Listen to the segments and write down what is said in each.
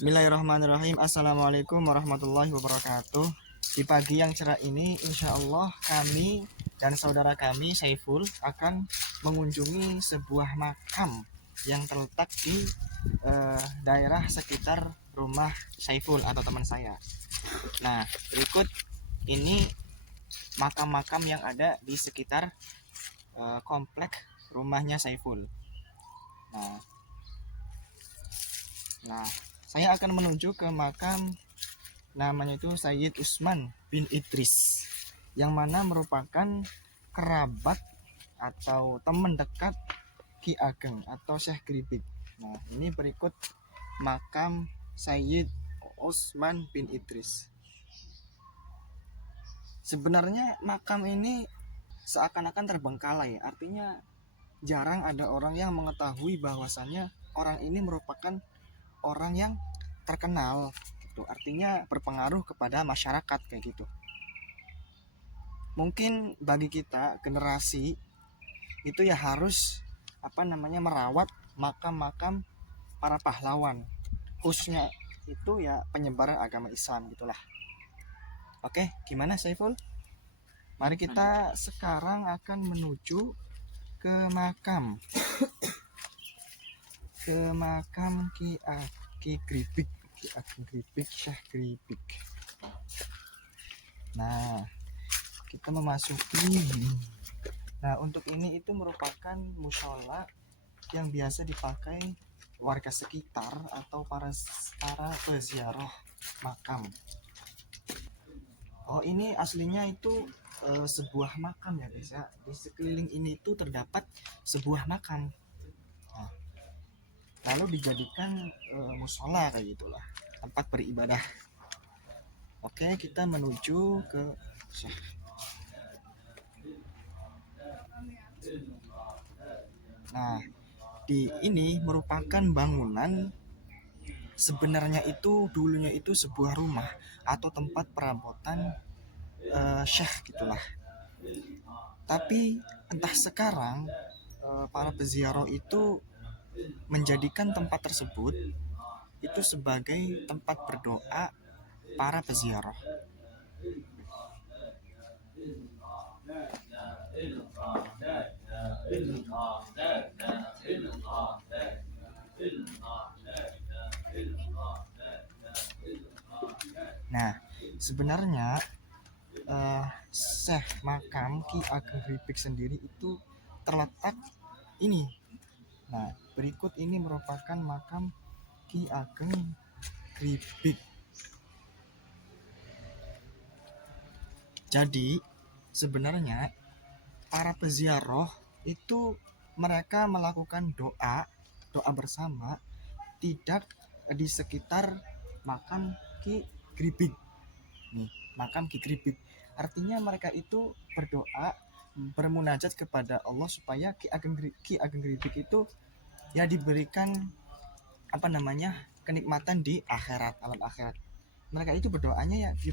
Bismillahirrahmanirrahim. Assalamualaikum warahmatullahi wabarakatuh. Di pagi yang cerah ini, insya Allah kami dan saudara kami Saiful akan mengunjungi sebuah makam yang terletak di daerah sekitar rumah Saiful atau teman saya. Nah, berikut ini makam-makam yang ada di sekitar komplek rumahnya Saiful. Nah, saya akan menuju ke makam namanya itu Sayyid Usman bin Idris, yang mana merupakan kerabat atau teman dekat Ki Ageng atau Syekh Gribik. Nah, ini berikut makam Sayyid Usman bin Idris. Sebenarnya makam ini seakan-akan terbengkalai, artinya jarang ada orang yang mengetahui bahwasannya orang ini merupakan orang yang terkenal gitu. Artinya berpengaruh kepada masyarakat kayak gitu. Mungkin bagi kita generasi itu ya harus merawat makam-makam para pahlawan, khususnya itu ya penyebaran agama Islam gitulah. Oke, gimana Saiful? Mari kita sekarang akan menuju ke makam Ki Gribik, Ki Ageng Gribik, Syekh Gribik. Nah, kita memasuki. Nah, untuk ini itu merupakan musola yang biasa dipakai warga sekitar atau para peziarah makam. Oh, ini aslinya itu sebuah makam ya guys ya. Di sekeliling ini itu terdapat sebuah makam. Nah, lalu dijadikan musola kayak gitulah, tempat beribadah. Oke, kita menuju ke Nah, di ini merupakan bangunan, sebenarnya itu dulunya itu sebuah rumah atau tempat perabotan syekh gitulah. Tapi entah sekarang para peziarah itu menjadikan tempat tersebut itu sebagai tempat berdoa para peziarah. Nah, sebenarnya Syekh makam Ki Ageng Gribik sendiri itu terletak ini. Nah, berikut ini merupakan makam Ki Ageng Gribik. Jadi sebenarnya para peziarah itu mereka melakukan doa bersama tidak di sekitar makam Ki Gribik. Nih, makam Ki Gribik. Artinya mereka itu berdoa, bermunajat kepada Allah supaya Ki Ageng Gribik itu ya diberikan kenikmatan di akhirat, alam akhirat. Mereka itu berdoanya ya di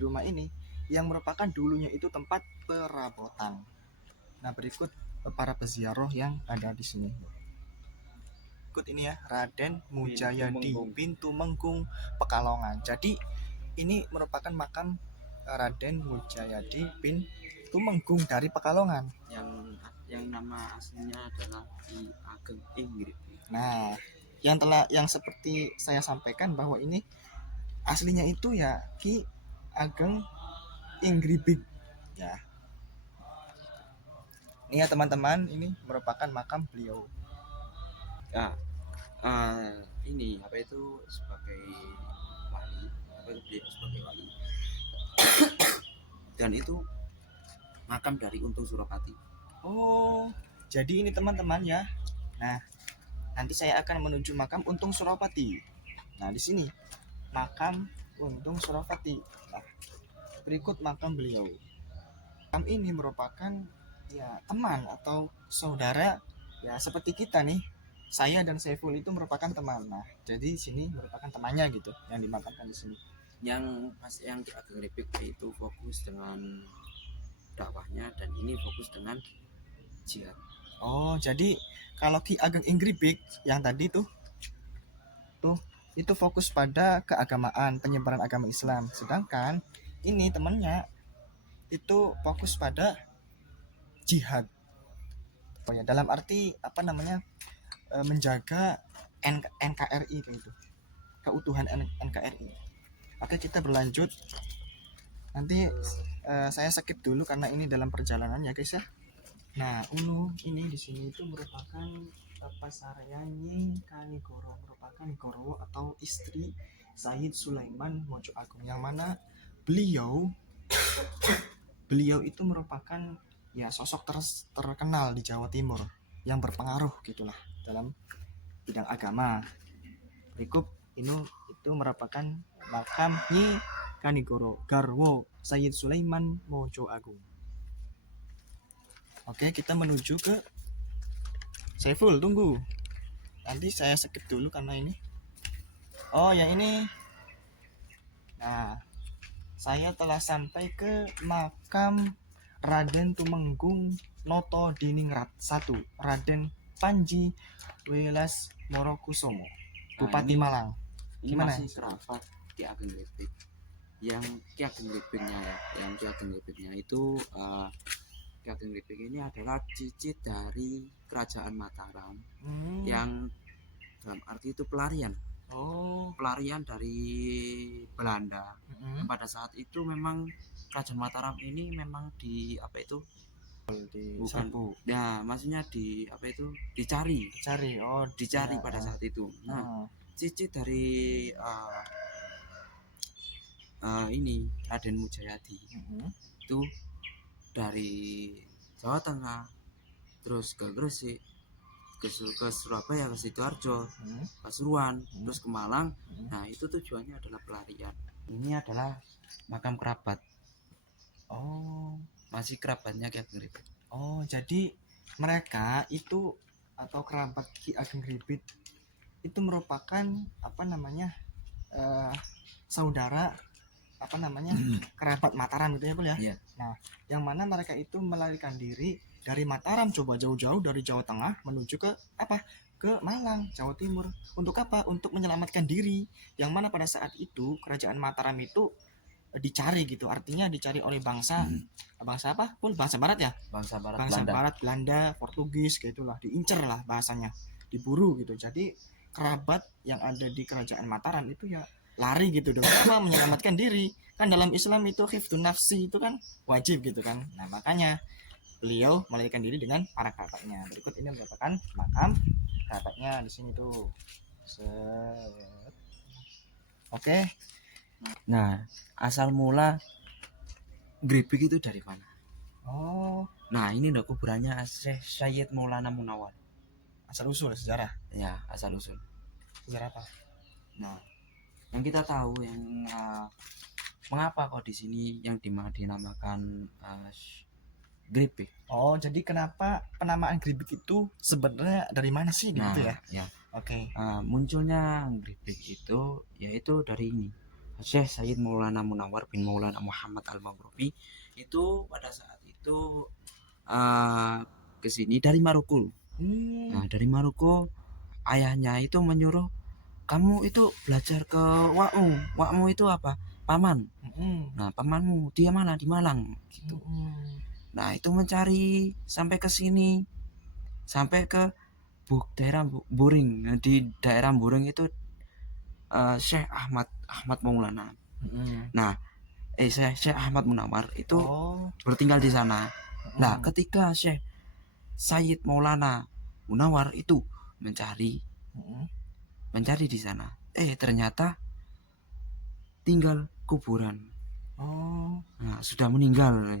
rumah ini yang merupakan dulunya itu tempat perabotan. Nah, berikut para peziarah yang ada di sini. Berikut ini ya, Raden Mujayadi bin Tumenggung Pekalongan. Jadi ini merupakan makam Raden Mujayadi bin Tumenggung dari Pekalongan. Yang nama aslinya adalah Ki Ageng Gribik. Nah, yang seperti saya sampaikan bahwa ini aslinya itu ya Ki Ageng Gribik ya. Ini ya teman-teman, ini merupakan makam beliau. Ini apa itu sebagai wali, sebagai wali. Dan itu makam dari Untung Suropati. Oh, jadi ini teman-teman ya. Nah, nanti saya akan menuju makam Untung Suropati. Nah, di sini makam Untung Suropati. Nah, berikut makam beliau. Makam ini merupakan ya teman atau saudara ya seperti kita nih. Saya dan Saiful itu merupakan teman. Nah, jadi sini merupakan temannya gitu yang dimakamkan di sini. Yang Ki Ageng Gribik itu fokus dengan dakwahnya, dan ini fokus dengan jihad. Oh, jadi kalau Ki Ageng Gribik yang tadi tuh itu fokus pada keagamaan, penyebaran agama Islam. Sedangkan ini temannya itu fokus pada jihad. Oh ya, dalam arti apa namanya? Menjaga NKRI gitu. Keutuhan NKRI. Oke, kita berlanjut. Nanti saya skip dulu karena ini dalam perjalanan ya guys ya. Nah, Unu ini di sini itu merupakan Pasaryanyi Kanigoro, merupakan Gorowo atau istri Sayyid Sulaiman Mojo Agung, yang mana beliau itu merupakan ya sosok terkenal di Jawa Timur yang berpengaruh gitulah dalam bidang agama. Berikut ini itu merupakan makam Nyi Kanigoro Garwo Sayyid Sulaiman Mojo Agung. Oke, kita menuju ke Saiful, tunggu. Nanti saya skip dulu karena ini. Oh, yang ini. Nah, saya telah sampai ke makam Raden Tumenggung Noto Diningrat 1, Raden Panji Welas Morokusomo, Bupati Malang. Ini Gimana? masih kerabat Ki Ageng Gripik. Yang Ki Ageng Gripiknya ya, yang Ki Ageng Gripiknya itu Ki Ageng Gripik ini adalah cicit dari Kerajaan Mataram yang dalam arti itu pelarian. Pelarian dari Belanda. Pada saat itu memang Kerajaan Mataram ini memang di apa itu? Bukan. Nah, maksudnya di apa itu? Dicari. Dicari pada saat itu. Nah, cicit dari ini Raden Mujayadi itu dari Jawa Tengah terus ke Gresik, ke Surabaya, ke Sidoarjo, Pasuruan, terus ke Malang. Nah, itu tujuannya adalah pelarian. Ini adalah makam kerabat. Masih kerabatnya Ki Ageng Gripik. Jadi mereka itu atau kerabat Ki Ageng Gripik itu merupakan apa namanya saudara apa namanya kerabat Mataram gitu ya, Bul ya. Iya. Nah, yang mana mereka itu melarikan diri dari Mataram, coba jauh-jauh dari Jawa Tengah menuju ke apa? Ke Malang, Jawa Timur. Untuk apa? Untuk menyelamatkan diri. Yang mana pada saat itu kerajaan Mataram itu dicari gitu. Artinya dicari oleh bangsa apa? Pun bangsa barat ya? Bangsa barat, Bangsa Belanda. barat, Belanda, Portugis gitulah, diincer lah bahasanya. Diburu gitu. Jadi kerabat yang ada di kerajaan Mataram itu ya lari gitu dong, apa menyelamatkan diri. Kan dalam Islam itu hifdzun nafsi itu kan wajib gitu kan. Nah, makanya beliau melarikan diri dengan para kerabatnya. Berikut ini merupakan makam kerabatnya di sini tuh. Oke. Nah, asal mula Gripik itu dari mana? Nah, ini udah kuburannya Sayyid Maulana Munawar. Asal usul sejarah. Ya, asal usul. Sejarah apa? Nah, yang kita tahu yang mengapa kok di sini yang dinamakan Gripik. Jadi kenapa penamaan Gripik itu sebenarnya dari mana sih gitu ya? Ya. Oke. Munculnya Gripik itu yaitu dari ini. Syekh Sayyid Maulana Munawar bin Maulana Muhammad Al-Maghribi itu pada saat itu ke sini dari Maroko. Nah, dari Maroko ayahnya itu menyuruh kamu itu belajar ke wakmu itu apa? Paman. Nah, pamanmu dia mana? Di Malang gitu. Nah, itu mencari sampai ke sini, sampai ke daerah Buring. Nah, di daerah Buring itu Syekh Ahmad Maulana. Nah, Syekh Ahmad Munawar itu bertinggal di sana. Nah, ketika Syekh Sayyid Maulana Munawar itu mencari di sana, ternyata tinggal kuburan. Nah, sudah meninggal.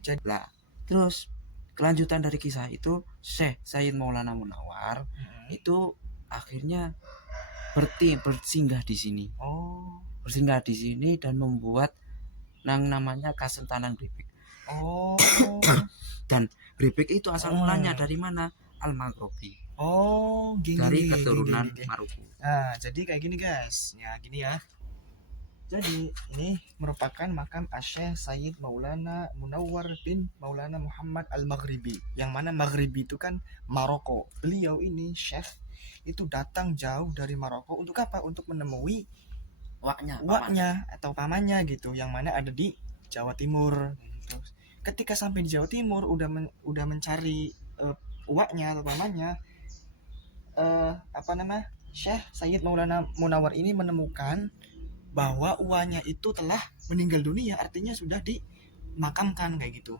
Jadi lah, terus kelanjutan dari kisah itu Syekh Sayyid Maulana Munawar itu akhirnya bersinggah di sini. Bersinggah di sini dan membuat yang namanya Kasultanan Gripik. Dan Gripik itu asal mulanya dari mana? Al-Maghribi. Dari keturunan Maroko. Nah, jadi kayak gini guys. Ya, gini ya. Jadi ini merupakan makam Syekh Sayyid Maulana Munawar bin Maulana Muhammad Al-Maghribi. Yang mana Maghribi itu kan Maroko. Beliau ini Syekh itu datang jauh dari Maroko untuk apa? Untuk menemui Waknya, uaknya atau pamannya gitu, yang mana ada di Jawa Timur gitu. Ketika sampai di Jawa Timur udah mencari uaknya atau pamannya, apa nama, Syekh Sayyid Maulana Munawar ini menemukan bahwa uaknya itu telah meninggal dunia, artinya sudah dimakamkan kayak gitu.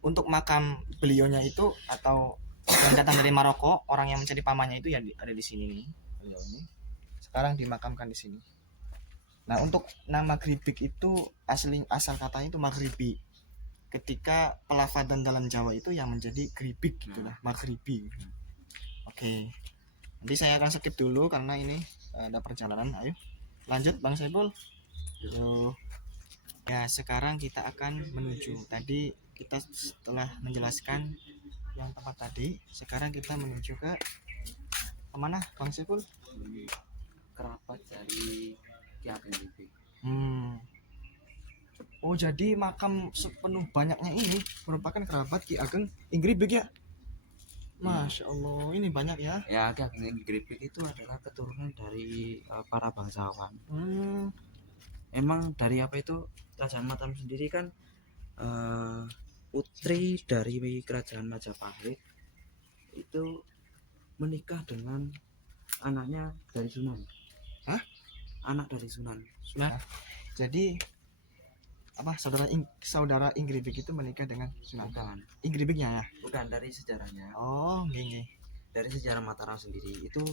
Untuk makam beliaunya itu atau yang datang dari Maroko, orang yang mencari pamannya itu ya ada di sini nih, beliau ini sekarang dimakamkan di sini. Nah, untuk nama Gribik itu asal katanya itu Maghribi. Ketika pelafadan dalam Jawa itu yang menjadi Gribik gitulah, Maghribi. Oke. Nanti saya akan skip dulu karena ini ada perjalanan. Ayo lanjut Bang Saiful. Yo. Ya, sekarang kita akan menuju. Tadi kita setelah menjelaskan yang tempat tadi, sekarang kita menuju ke kemana Bang Saiful? kerabat dari Ki Ageng Gribik. Oh, jadi makam sepenuh banyaknya ini merupakan kerabat Ki Ageng Gribik ya? Masya Allah, ini banyak ya. Ya, Ki Ageng Gribik itu adalah keturunan dari para bangsawan. Emang dari apa itu, Kerajaan Mataram sendiri kan putri dari Kerajaan Majapahit itu menikah dengan anaknya dari Sunan. Hah? Anak dari Sunan. Nah, jadi apa, saudara Ingribik itu menikah dengan Sunan? Bukan. Ingribiknya ya? Bukan, dari sejarahnya. Oh, gini. Dari sejarah Mataram sendiri itu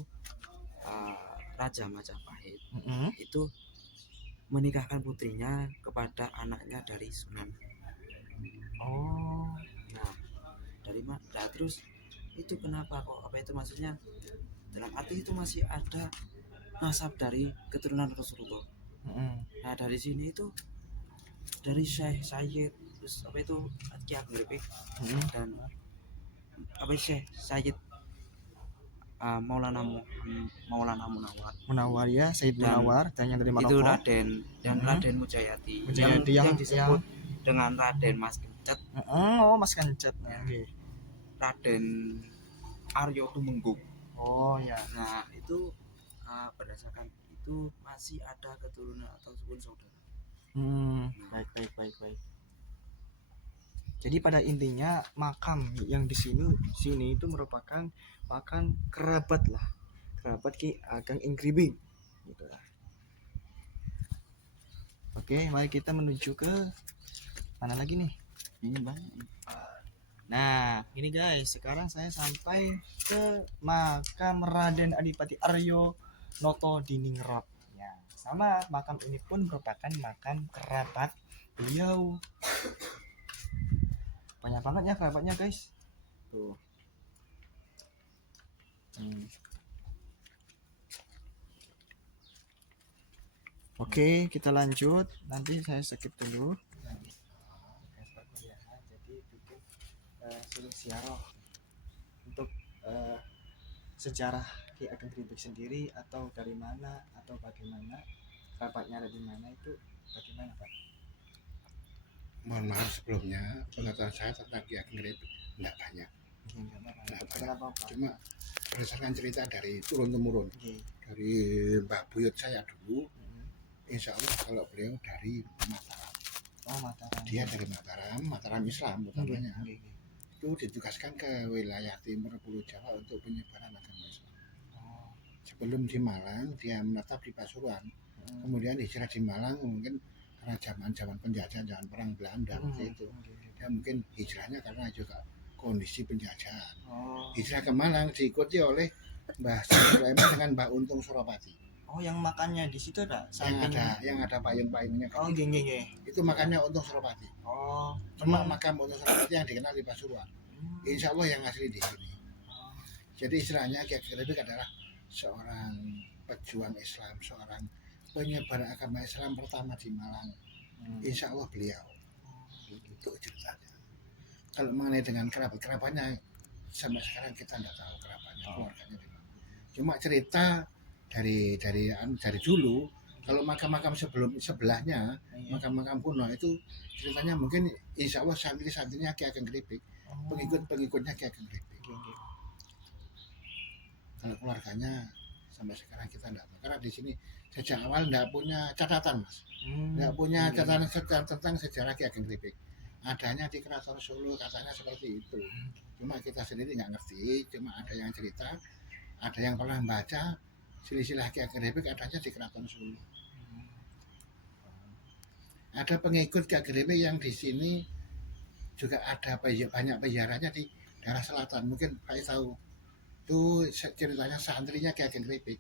Raja Majapahit itu menikahkan putrinya kepada anaknya dari Sunan. Oh, Nah, dari mana? Nah, terus itu kenapa kok, apa itu maksudnya, dalam arti itu masih ada nasab dari keturunan Rasulullah. Nah, dari sini itu dari Syekh Sayyid, terus apa itu Ki Ageng Gribik dan apa Syekh Sayyid Maulana Munawar ya, Sayyid Munawar, dan yang dari Maroko itu Raden dan Raden Mujayati, yang disebut dengan Raden Mas Kencet. Oh, Mas Kencet. Okay. Raden Aryo Tumenggung. Oh ya. Nah, itu berdasarkan itu masih ada keturunan ataupun saudara. Baik. Jadi pada intinya makam yang di sini itu merupakan makam kerabat Ki Ageng Gribik gitu. Oke, mari kita menuju ke mana lagi nih? Ini banyak. Nah, ini guys, sekarang saya sampai ke makam Raden Adipati Aryo Noto Diningrat. Ya, sama makam ini pun merupakan makam kerabat beliau. Banyak banget ya kerabatnya guys. Tuh. Oke, kita lanjut. Nanti saya skip dulu. Jadi bikin suruh siaroh untuk sejarah Ki Ageng Gribik sendiri, atau dari mana atau bagaimana, kerabatnya ada di mana, itu bagaimana Pak? Mohon maaf sebelumnya, pengetahuan saya tentang Ki Ageng Gribik tidak banyak. Kenapa Pak? Cuma berdasarkan cerita dari turun temurun, dari Mbah Buyut saya dulu. Insya Allah kalau beliau dari Mataram. Oh, Mataram. Dia dari Mataram Islam utamanya. Itu ditugaskan ke wilayah timur Pulau Jawa untuk penyebaran agama Islam. Sebelum di Malang, dia menetap di Pasuruan. Kemudian hijrah di Malang mungkin karena zaman penjajahan, zaman perang Belanda itu. Dia mungkin hijrahnya karena juga kondisi penjajahan. Hijrah ke Malang diikuti oleh Mbah Sulaiman dengan Mbah Untung Suropati. Oh, yang makannya di situ ada? Yang ada payung-payungnya. Oh, geng. Itu makannya Untung Suropati. Oh, cuma makam Untung Suropati yang dikenal di Pasuruan. Insya Allah yang asli di sini. Jadi istilahnya Ki Ageng Gribik adalah seorang pejuang Islam, seorang penyebar agama Islam pertama di Malang. Insya Allah beliau. Itu ceritanya. Kalau mengenai dengan kerabatnya sampai sekarang kita tidak tahu kerabatnya, keluarganya di mana. Cuma cerita dari dulu, kalau makam-makam sebelahnya, makam-makam kuno itu ceritanya mungkin insya Allah santri-santrinya Ki Ageng Gribik, pengikut-pengikutnya Ki Ageng Gribik. Kalau keluarganya sampai sekarang kita enggak tahu. Karena di sini sejak awal enggak punya catatan, Mas. Enggak punya Iya. catatan tentang sejarah Ki Ageng Kripik. Adanya di Keraton Solo katanya seperti itu. Cuma kita sendiri nggak ngerti, cuma ada yang cerita, ada yang pernah baca silsilah Ki Ageng Kripik adanya di Keraton Solo. Ada pengikut Ki Ageng Kripik yang di sini juga ada banyak peziarahnya di daerah selatan. Mungkin Pak tahu itu ceritanya santrinya Ki Ageng Kripik.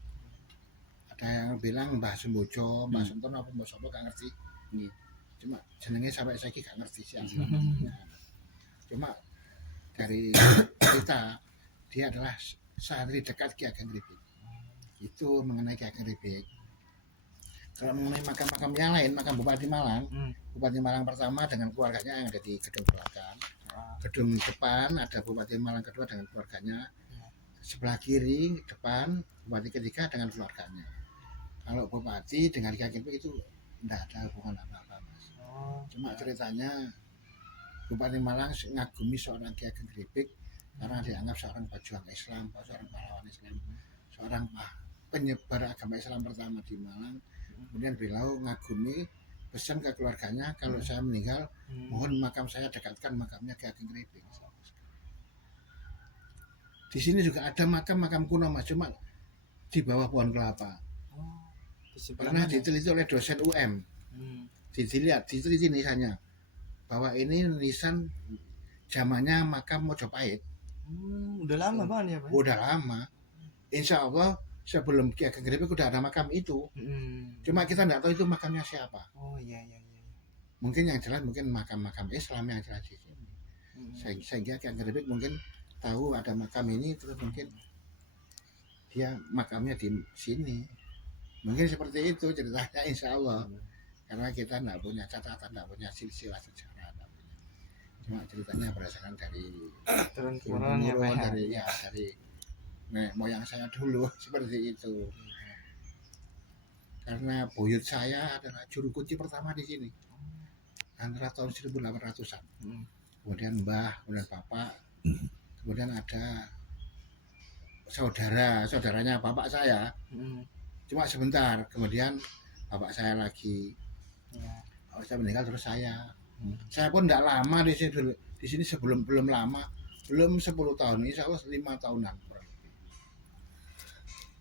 Ada yang bilang Mbah Sembojo, Mbah Sentono apa Mbah Sopo gak ngerti. Iya. Cuma jenenge sampai saya gak ngerti sih asli. Cuma dari cerita dia adalah santri dekat Ki Ageng Kripik. Itu mengenai Ki Ageng Kripik. Kalau mengenai makam-makam yang lain, makam Bupati Malang, Bupati Malang pertama dengan keluarganya yang ada di gedung belakang. Gedung depan ada Bupati Malang kedua dengan keluarganya. Sebelah kiri depan Bupati ketiga dengan keluarganya. Kalau Bupati dengan Ki Ageng Kripik itu tidak ada hubungan apa-apa, Mas. Cuma ceritanya Bupati Malang ngagumi seorang Ki Ageng Kripik karena dianggap seorang pejuang Islam, seorang pahlawan Islam, seorang penyebar agama Islam pertama di Malang. Kemudian beliau ngagumi, pesan ke keluarganya kalau saya meninggal mohon makam saya dekatkan makamnya Ki Ageng Kripik. Di sini juga ada makam-makam kuno, Mas, cuma di bawah pohon kelapa. Pernah diteliti oleh dosen UM. Diteliti nisannya bahwa ini nisan zamannya makam Mojopahit. Udah lama banget ya, Pak? Udah lama. Insya Allah sebelum Ki Ageng Kripik udah ada makam itu. Cuma kita nggak tahu itu makamnya siapa. Oh iya. Mungkin yang jelas mungkin makam-makam Islam yang jelas di sini. Sehingga Ki Ageng Kripik mungkin tahu ada makam ini, terus mungkin dia makamnya di sini. Mungkin seperti itu ceritanya, insya Allah. Karena kita nggak punya catatan, nggak punya silsilah sejarah, cuma ceritanya berdasarkan dari Turun-turun ya, Pak. dari nenek moyang saya dulu seperti itu. Karena buyut saya adalah juru kunci pertama di sini antara tahun 1800-an. Kemudian mbah, kemudian bapak, kemudian ada saudaranya bapak saya. Cuma sebentar, kemudian bapak saya lagi. Bapak saya meninggal terus saya. Saya pun tidak lama di sini dulu. Di sini belum lama, belum 10 tahun. Insya Allah 5 tahunan.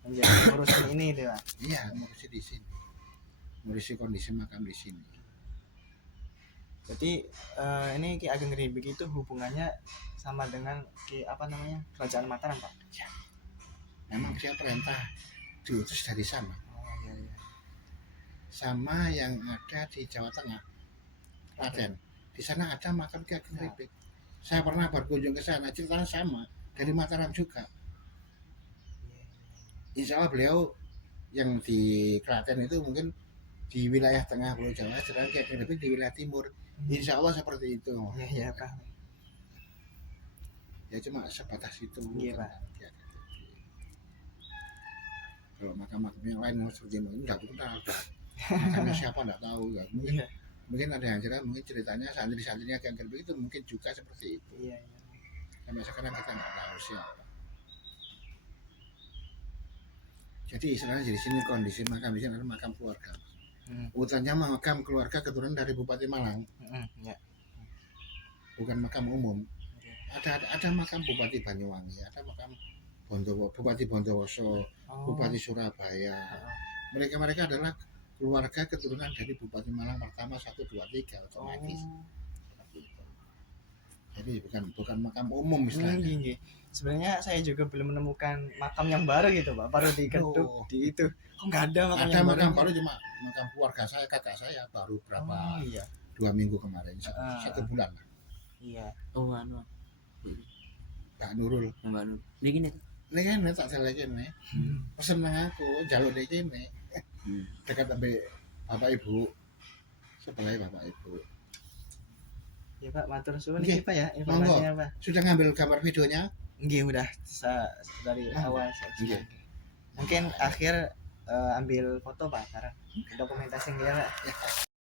Menjadi urusan ini itu, Pak. Iya, ngurusi di sini. Ngurusi kondisi makam di sini. Jadi ini Ki Ageng Kripik itu hubungannya sama dengan Kerajaan Mataram, Pak? Ya. Memang dia perintah diutus dari sana. Iya. Sama yang ada di Jawa Tengah, Klaten. Di sana ada makam Ki Ageng Kripik. Saya pernah berkunjung ke sana, ceritanya sama dari Mataram juga. Insya Allah beliau yang di Klaten itu mungkin di wilayah tengah Pulau Jawa, sedangkan Ki Ageng Kripik di wilayah timur. Insya Allah seperti itu. Iya, Pak. Ya cuma sebatas itu. Iya, Pak. Kalau makam-makam yang lain seperti ini nggak kenal. Makamnya siapa nggak tahu ya. Mungkin ada yang cerita, mungkin ceritanya santri-santrinya Ki Ageng Kripik itu mungkin juga seperti itu. Iya. Sampai sekarang kita nggak tahu siapa. Jadi istilahnya di sini kondisi makam di sini adalah makam keluarga. Urutannya makam keluarga keturunan dari Bupati Malang. Ya. Bukan makam umum. Ada makam Bupati Banyuwangi, ada makam Bupati Bondowoso, Bupati Surabaya. Mereka adalah keluarga keturunan dari Bupati Malang pertama 1, 2, 3 otomatis. Jadi bukan makam umum istilahnya. Sebenarnya saya juga belum menemukan makam yang baru gitu, Pak. Baru di Keduk, di itu. Kok nggak ada makam ada yang makam baru? baru cuma makam keluarga saya, kakak saya baru berapa Iya. 2 minggu kemarin, 1 bulan lah. Iya. Oh anu. Pak Nurul. Mbak Nur. Ini gini. Ini kan tak salah kene. Pesen nang aku njaluk dek kene. Dekat sampai Bapak Ibu. Sebelah Bapak Ibu. Ya, Pak, matur suwun Nggih, iki, Pak ya, monggo. informasinya, Pak. Sudah ngambil gambar videonya? Nggih, udah dari awal saya. Nggih. Mungkin akhir ambil foto, Pak, karena dokumentasi nggih, Pak.